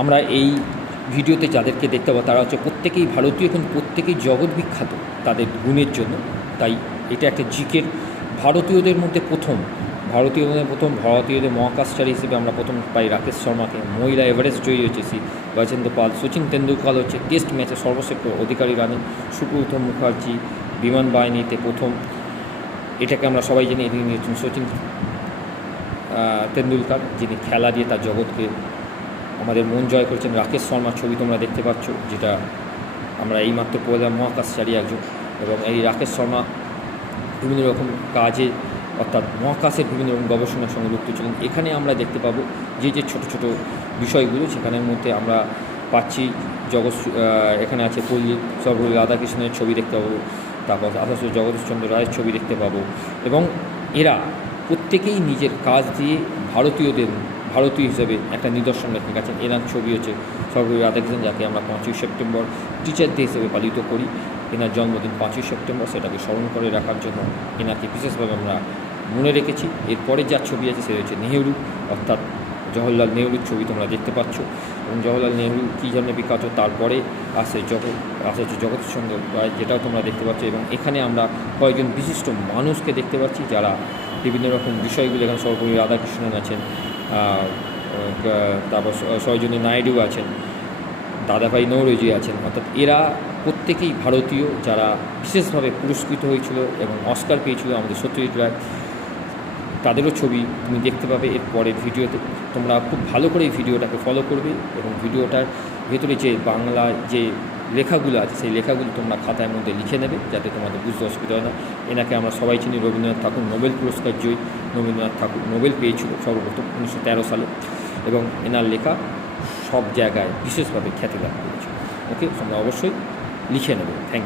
আমরা এই ভিডিওতে যাদেরকে দেখতে পাবো তারা হচ্ছে প্রত্যেকেই ভারতীয় এবং প্রত্যেকেই জগৎ বিখ্যাত তাদের গুণের জন্য। তাই এটা একটা জিকের ভারতীয়দের মধ্যে ভারতীয়দের মহাকাশচারী হিসেবে আমরা প্রথম পাই রাকেশ শর্মাকে। মহিলা এভারেস্ট জয়ী হচ্ছে বৈজেন্দ্র পাল। সচিন তেন্ডুলকর হচ্ছে টেস্ট ম্যাচে সর্বশ্রেষ্ঠ অধিকারী রানী। সুব্রত মুখার্জি বিমান বাহিনীতে প্রথম, এটাকে আমরা সবাই জানি। তিনি হচ্ছেন সচিন তেন্ডুলকর, যিনি খেলা দিয়ে তার জগৎকে আমাদের মন জয় করেছেন। রাকেশ শর্মার ছবি তোমরা দেখতে পাচ্ছ, যেটা আমরা এইমাত্র পড়লাম, মহাকাশচারী একজন। এবং এই রাকেশ শর্মা বিভিন্ন রকম কাজে, অর্থাৎ মহাকাশের বিভিন্ন রকম গবেষণার সঙ্গে যুক্ত ছিলেন। এখানে আমরা দেখতে পাবো যে ছোটো ছোটো বিষয়গুলো, সেখানের মধ্যে আমরা পাচ্ছি এখানে আছে পল্লী সর্বপল্লী রাধাকৃষ্ণের ছবি দেখতে পাবো, তারপর আদর্শ জগদীশচন্দ্র রায়ের ছবি দেখতে পাবো। এবং এরা প্রত্যেকেই নিজের কাজ দিয়ে ভারতীয় হিসেবে একটা নিদর্শন রেখে গেছেন। এনার ছবি হচ্ছে সর্বপল্লী রাধাকৃষ্ণন, যাকে আমরা 5ই সেপ্টেম্বর টিচার ডে হিসেবে পালিত করি। এনার জন্মদিন 5ই সেপ্টেম্বর, সেটাকে স্মরণ করে রাখার জন্য এনাকে বিশেষভাবে আমরা মনে রেখেছি। এরপরে যার ছবি আছে সেটা হচ্ছে নেহেরু, অর্থাৎ জওহরলাল নেহরুর ছবি তোমরা দেখতে পাচ্ছ। এবং জওহরলাল নেহরু কী জন্য বিখ্যাত, তারপরে আসে হচ্ছে জগদীশচন্দ্র রায়, যেটাও তোমরা দেখতে পাচ্ছ। এবং এখানে আমরা কয়েকজন বিশিষ্ট মানুষকে দেখতে পাচ্ছি, যারা বিভিন্ন রকম বিষয়গুলো, এখানে সর্বপল্লী রাধাকৃষ্ণন আছেন, তারপর সরোজিনী নাইডু আছেন, দাদাভাই নৌরোজি আছেন। অর্থাৎ এরা প্রত্যেকেই ভারতীয়, যারা বিশেষভাবে পুরস্কৃত হয়েছিল এবং অস্কার পেয়েছিল। আমাদের সত্যজিৎ রায়, তাদেরও ছবি তুমি দেখতে পাবে এর পরের ভিডিওতে। তোমরা খুব ভালো করে এই ভিডিওটাকে ফলো করবে এবং ভিডিওটার ভেতরে যে বাংলা যে লেখাগুলো আছে সেই লেখাগুলো তোমরা খাতার মধ্যে লিখে নেবে, যাতে তোমাদের বুঝতে অসুবিধা হয় না। এনাকে আমরা সবাই চিনি, রবীন্দ্রনাথ ঠাকুর নোবেল পুরস্কার জয়ী। রবীন্দ্রনাথ ঠাকুর নোবেল পেয়েছিল সর্বপ্রথম 1913 সালে, এবং এনার লেখা সব জায়গায় বিশেষভাবে খ্যাতি লাভ করেছে। ওকে, তোমরা অবশ্যই লিখে নেবে। Thank you.